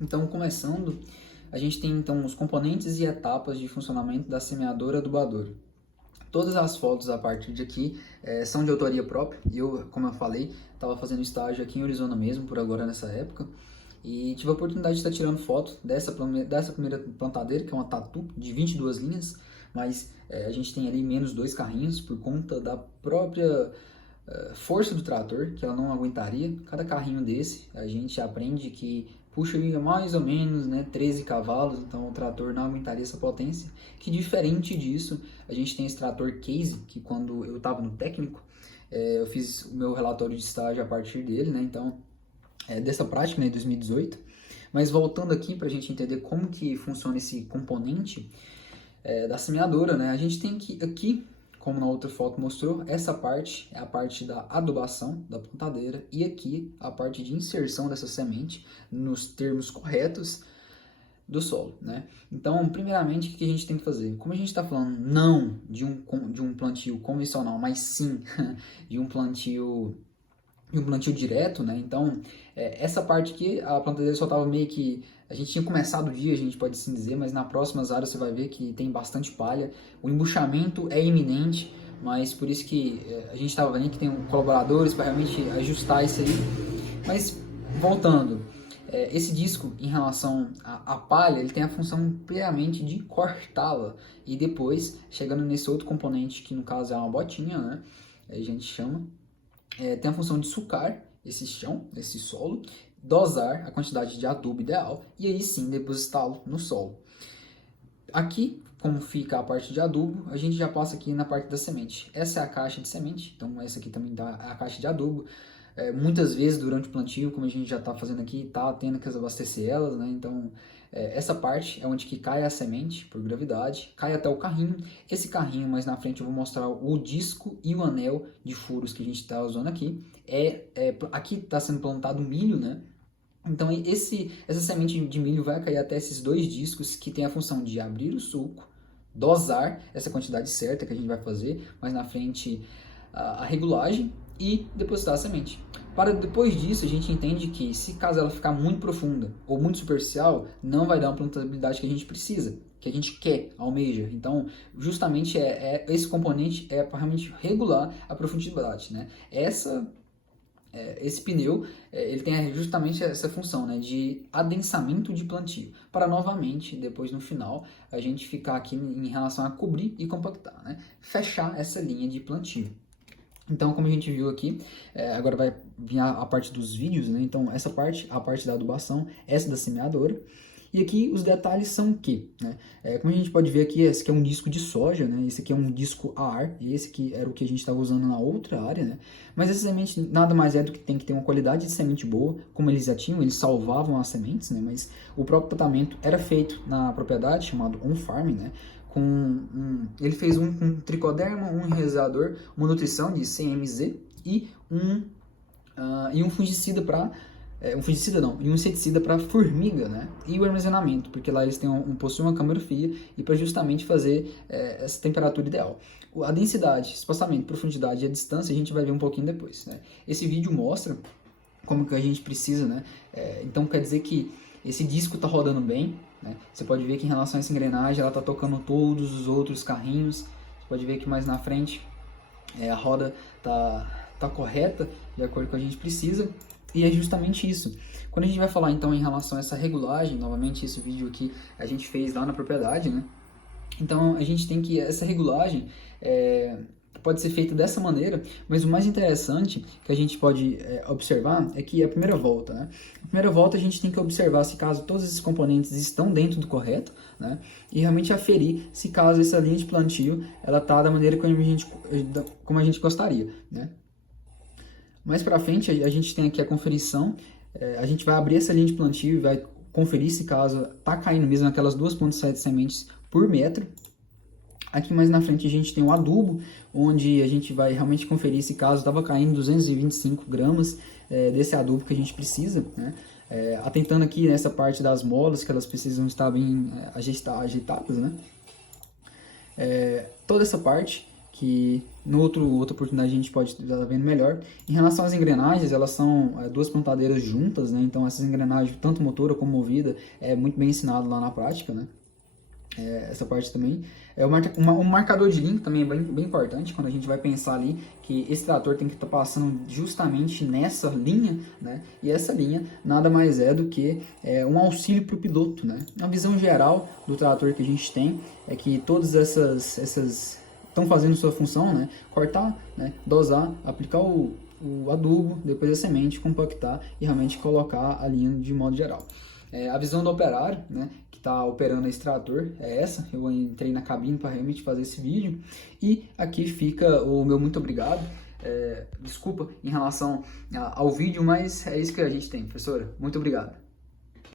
Então, começando, a gente tem então os componentes e etapas de funcionamento da semeadora adubadora. Todas as fotos a partir de aqui são de autoria própria. Eu, como eu falei, estava fazendo estágio aqui em Arizona mesmo, por agora nessa época. E tive a oportunidade de estar tirando foto dessa primeira plantadeira, que é uma tatu de 22 linhas. Mas a gente tem ali menos 2 carrinhos por conta da própria força do trator, que ela não aguentaria. Cada carrinho desse, a gente aprende que puxa mais ou menos 13 cavalos, então o trator não aguentaria essa potência. Que diferente disso, a gente tem esse trator case, que quando eu estava no técnico, eu fiz o meu relatório de estágio a partir dele, então dessa prática, em 2018. Mas voltando aqui para a gente entender como que funciona esse componente da semeadora, a gente tem que aqui, como na outra foto mostrou, essa parte é a parte da adubação da plantadeira e aqui a parte de inserção dessa semente nos termos corretos do solo, Então, primeiramente, o que a gente tem que fazer? Como a gente está falando não de um plantio convencional, mas sim de um plantio direto, Então, essa parte aqui, a plantadeira só estava meio que... A gente tinha começado o dia, a gente pode assim dizer, mas nas próximas áreas você vai ver que tem bastante palha. O embuchamento é iminente, mas por isso que a gente estava vendo que tem colaboradores para realmente ajustar isso aí. Mas, voltando, esse disco, em relação à palha, ele tem a função primeiramente de cortá-la. E depois, chegando nesse outro componente, que no caso é uma botinha, a gente chama... tem a função de sucar esse chão, esse solo, dosar a quantidade de adubo ideal e aí sim depositá-lo no solo. Aqui, como fica a parte de adubo, a gente já passa aqui na parte da semente. Essa é a caixa de semente, então essa aqui também dá a caixa de adubo. Muitas vezes durante o plantio, como a gente já está fazendo aqui, está tendo que abastecer elas, Então, essa parte é onde que cai a semente por gravidade, cai até o carrinho. Esse carrinho, mais na frente eu vou mostrar o disco e o anel de furos que a gente está usando aqui. Aqui está sendo plantado milho, Então essa semente de milho vai cair até esses 2 discos que tem a função de abrir o sulco, dosar essa quantidade certa que a gente vai fazer, mais na frente a regulagem e depositar a semente. Para depois disso, a gente entende que se caso ela ficar muito profunda ou muito superficial, não vai dar uma plantabilidade que a gente precisa, que a gente quer, almeja. Então, justamente esse componente é para realmente regular a profundidade, Esse pneu, ele tem justamente essa função, de adensamento de plantio, para novamente, depois no final, a gente ficar aqui em relação a cobrir e compactar, fechar essa linha de plantio. Então, como a gente viu aqui, agora vai vir a parte dos vídeos, Então, essa parte, a parte da adubação, essa da semeadora. E aqui os detalhes são o quê? Como a gente pode ver aqui, esse aqui é um disco de soja, Esse aqui é um disco a ar, e esse aqui era o que a gente estava usando na outra área, Mas essa semente nada mais é do que tem que ter uma qualidade de semente boa, como eles já tinham, eles salvavam as sementes, Mas o próprio tratamento era feito na propriedade, chamado on-farming, ele fez um tricoderma, um enraizador, uma nutrição de CMZ e um fungicida para e um inseticida para formiga, E o armazenamento, porque lá eles possuem uma câmara fria e para justamente fazer essa temperatura ideal. A densidade, espaçamento, profundidade e a distância a gente vai ver um pouquinho depois, Esse vídeo mostra como que a gente precisa, então quer dizer que esse disco está rodando bem, Você pode ver que em relação a essa engrenagem ela está tocando todos os outros carrinhos. Você pode ver que mais na frente a roda tá correta, de acordo com o que a gente precisa. E é justamente isso. Quando a gente vai falar então em relação a essa regulagem, novamente esse vídeo aqui a gente fez lá na propriedade, Então a gente tem que essa regulagem pode ser feita dessa maneira, mas o mais interessante que a gente pode observar é que a primeira volta, A primeira volta a gente tem que observar se caso todos esses componentes estão dentro do correto, E realmente aferir se caso essa linha de plantio ela está da maneira como a gente gostaria, Mais para frente a gente tem aqui a conferição, a gente vai abrir essa linha de plantio e vai conferir se caso está caindo mesmo aquelas 2,7 sementes por metro. Aqui mais na frente a gente tem o adubo, onde a gente vai realmente conferir se caso estava caindo 225 gramas desse adubo que a gente precisa, atentando aqui nessa parte das molas, que elas precisam estar bem ajeitadas, Toda essa parte que outra oportunidade a gente pode estar vendo melhor. Em relação às engrenagens, elas são duas plantadeiras juntas, né? Então essas engrenagens, tanto motora como movida, é muito bem ensinado lá na prática, né? Essa parte também. Um marcador de linha também é bem importante, quando a gente vai pensar ali que esse trator tem que estar passando justamente nessa linha, né? E essa linha nada mais é do que um auxílio para o piloto, né? A visão geral do trator que a gente tem é que todas essas estão fazendo sua função, né? Cortar, né? Dosar, aplicar o adubo, depois a semente, compactar e realmente colocar a linha de modo geral. A visão do operário, né, que está operando esse trator é essa. Eu entrei na cabine para realmente fazer esse vídeo. E aqui fica o meu muito obrigado. Desculpa em relação ao vídeo, mas é isso que a gente tem, professora. Muito obrigado.